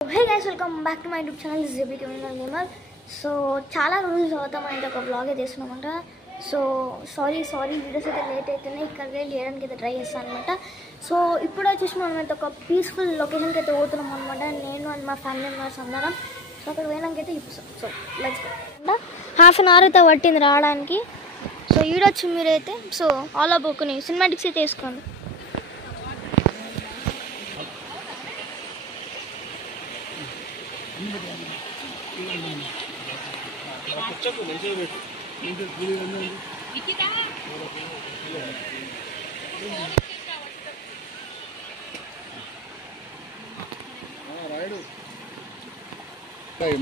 Hey guys, welcome back to my YouTube channel. This is JP Criminal Gamer. So చాలా రోజుల తర్వాత మా ఇంట్లో ఒక బ్లాగ్ చేస్తున్నామంట. సో సారీ వీడియోస్ అయితే లేట్ అయితేనే ఇక్కడికి వెళ్ళి చేయడానికి అయితే ట్రై చేస్తాను అనమాట. సో ఇప్పుడు వచ్చేసి మనం అయితే ఒక పీస్ఫుల్ లొకేషన్కి అయితే పోతున్నాం అనమాట. నేను అండ్ మా ఫ్యామిలీ మెంబర్స్ అందరం. సో అక్కడ పోయినాకైతే చూపిస్తాం. So let's go. Half an hour అయితే పట్టింది రావడానికి. సో ఈడొచ్చి మీరైతే సో ఆల్ అబౌట్ని సినిమాటిక్స్ అయితే వేసుకోండి.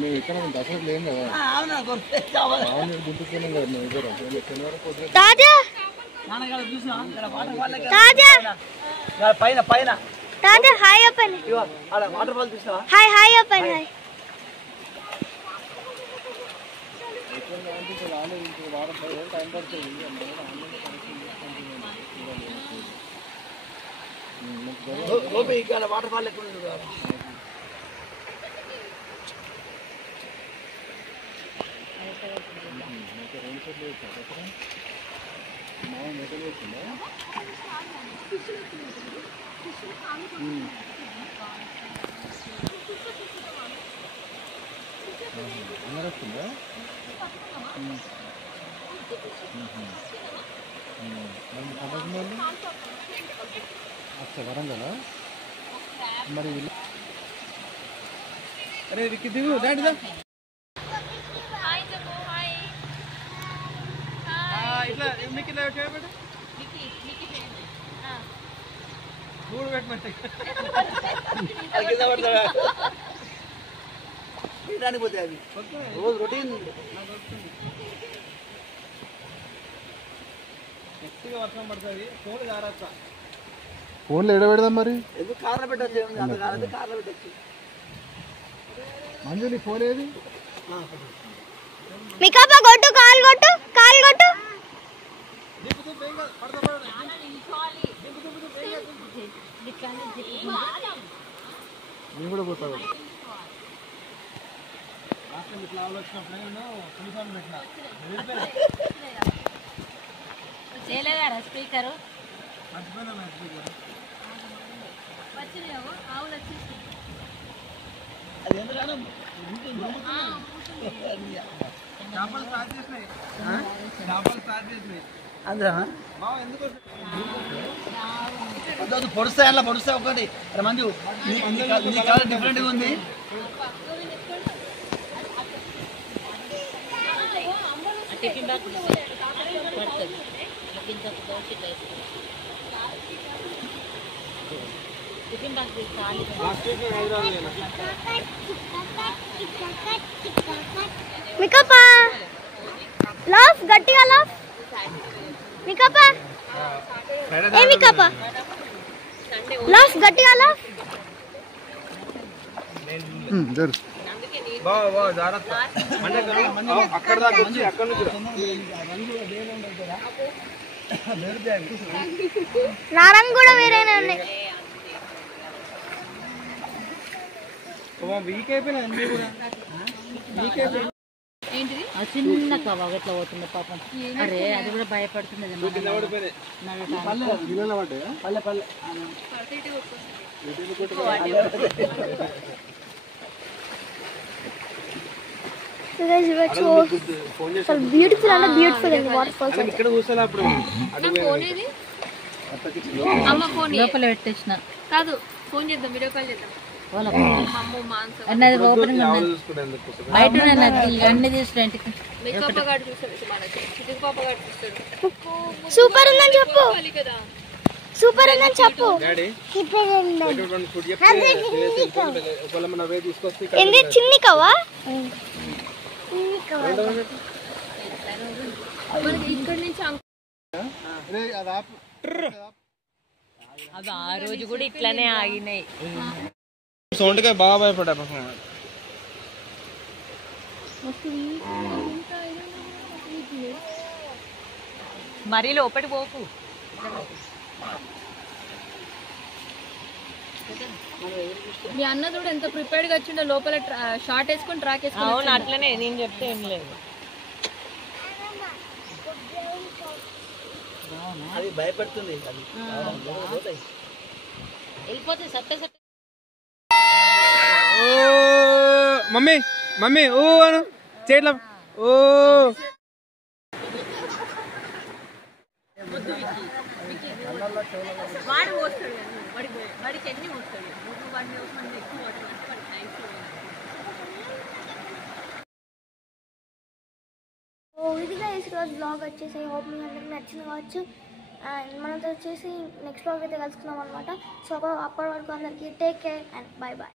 మేము ఇక్కడ దసరా లేం కదా గుంటుకున్నాం కదా మేము ఇద్దరు hi open hi open hi time పడుతుంది వాటర్ ఫాల్ ఎక్కువ అందరూ వస్తుందా వరంగల్ మరి అరే విక్కి దిగు దాటిదా ఇట్లా మీకు ఇలా చేయబెట్టు మూడు పెట్టమంటే దానికి పోతే అవి రోజు రొటీన్ గట్టిగా వర్షం పడుతుంది ఫోన్ కారచ్చా ఫోన్లో ఎడ పెడదాం మరి ఎందుకు కార్లో పెట్టచ్చు అంత కాదు కార్లో పెట్టచ్చు మంజు నీ ఫోన్ ఏది మికాపా కొట్టు కాల్ కొట్టు నేను కూడా పోతాను చేయలేదా స్పీకరు అది ఎందుకన్నా పొడుస్తాయి అలా పొడుస్తాయి ఒకటి మంజు నీ కలర్ డిఫరెంట్గా ఉంది టిఫిన్ బాక్స్ పడుతుంది టిఫిన్ బాక్స్ ఖాళీ మికాపా లవ్ గట్టిగా లవ్ మికాపా ఏ మికాపా లవ్ గట్టిగా లవ్ అక్కడ దాకా వచ్చి అక్కడ నుంచి నా రంగు కూడా వేరేనే ఉన్నాయి వీక్ అయిపోయినా ఏంటిది ఆ చిన్న కబాబ్ ఎట్లా పోతుంది పాపం అరే అది కూడా భయపడుతుంది బ్యూటిఫుల్ అంటే బ్యూటిఫుల్ అండి వాటర్ ఫాల్స్ ఇక్కడ చూసా అప్పుడు లోపల పెట్టేసిన కాదు ఫోన్ చేద్దాం వీడియో కాల్ చేద్దాం అన్నది ఓపెనింగ్ బయట అన్ని తీసుకుంటే మేకప్ గాడు చూస్తాడు చిటికి పాప గాడు చూస్తాడు సూపర్ ఉందని చెప్పు సూపర్ ఉందని చెప్పు ఏంది చిన్ని కవా ఇక్కడ నుంచి అవి ఆ రోజు కూడా ఇట్లానే ఆగినాయి సౌండ్ గా బాగా భయపడ్డా మరీ లోపలికి పోకు మీ అన్న కూడా ఎంత ప్రిపేర్డ్గా వచ్చిండో లోపల షార్ట్ వేసుకొని ట్రాక్ వేసుకొని అవును అట్లనే నేను చెప్తే ఏం లేదు. అది భయపడుతుంది అది పోతాయి. వెళ్ళిపోతే సట్టే సట్టే మమ్మీ మమ్మీ ఓ అను చేయట్లా ఓ వాడు పోస్తాడు వాడికి ఎన్ని పోస్తాడు వాడిని ఎక్కువ సో ఇదిగా ఈరోజు బ్లాగ్ వచ్చేసి హోప్ మీ అందరికి నచ్చింది కావచ్చు. అండ్ మనతో వచ్చేసి నెక్స్ట్ బ్లాగ్ అయితే కలుసుకుందాం అనమాట. సో అప్పటి వరకు అందరికీ take care and bye bye.